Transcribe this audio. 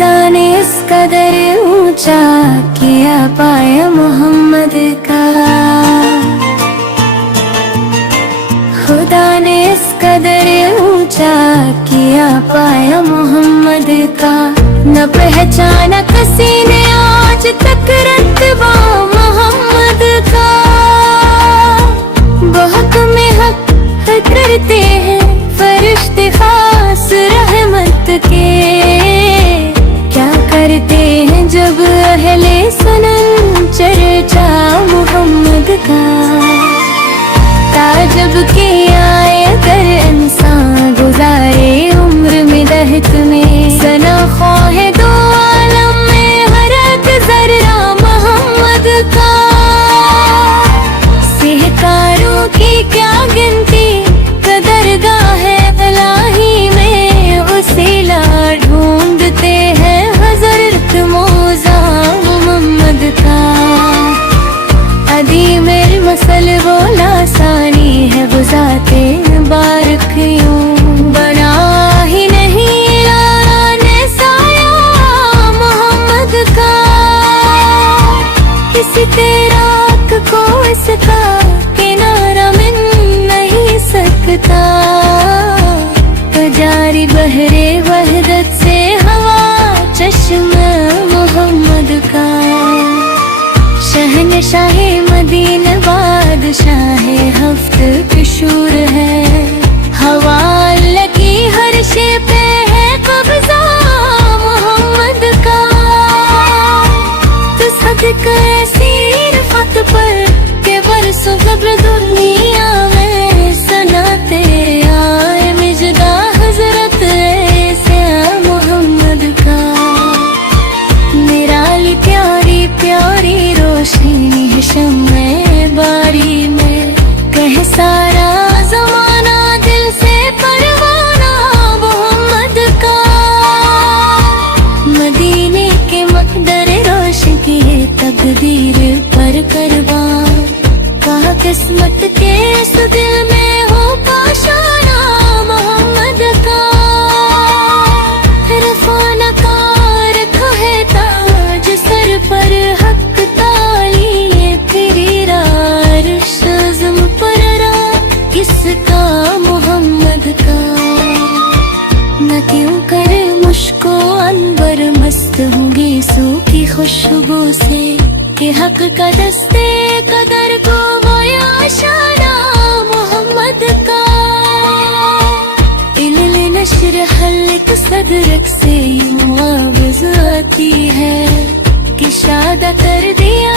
खुदा ने इस कदर ऊंचा किया पाया मोहम्मद का, खुदा ने इस कदर ऊंचा किया पाया मोहम्मद का। न पहचाना किसी ने आज तक रतबा मोहम्मद का। बहुत में हक करते हैं फरिश्ते खास रहमत के, क्या करते हैं जब अहले सनन चर्चा मोहम्मद का। ताजब के आए अगर इंसान गुजारे उम्र में दहत में, सना ख्वाहे दो आलम में हर एक जर्रा मोहम्मद का। सहकारों की क्या गिनती कदरगाह है इलाही में, उसीला ढूंढते हैं हजरत मौज़ा मोहम्मद का। अदीम मसल वो लासानी है बुझाते बारक यूं, बना ही नहीं लाने साया मोहम्मद का। किसी तैराक को इसका किनारा मिल नहीं सकता, तो जारी बहरे वहदत से हवा चश्मा मोहम्मद का। शहनशाहे मदीना बादशाह हफ्त किशोर है, हवा अल्लाह की हर शे पे है कब्जा मोहम्मद का। तो सदका ऐसी रफ़त पर के बरसों ज़ब्र दुनिया में सनाते आए मिजदा हज़रत ऐसे मोहम्मद का। निराली प्यारी प्यारी रोशनी है शम्मे बारी में, कह सारा ज़माना दिल से परवाना मोहम्मद का। मदीने के मक़दर रोश किए तकदीर पर कुर्बान, कहा किस्मत के इस दिल में हो पाशाना मोहम्मद का। रफ़ाना का रखा है ताज सर पर हक ताली, फिर अर्श ज़म पर किसका मोहम्मद का। न क्यों कर मुश्को अनबर मस्त होंगी सूखी खुशबू से, कि हक का दस्ते कदर को वो आशाना मोहम्मद का। इल्ल नश्र हल्क सदरक से यूं आवाज़ आती है कि शादा कर दिया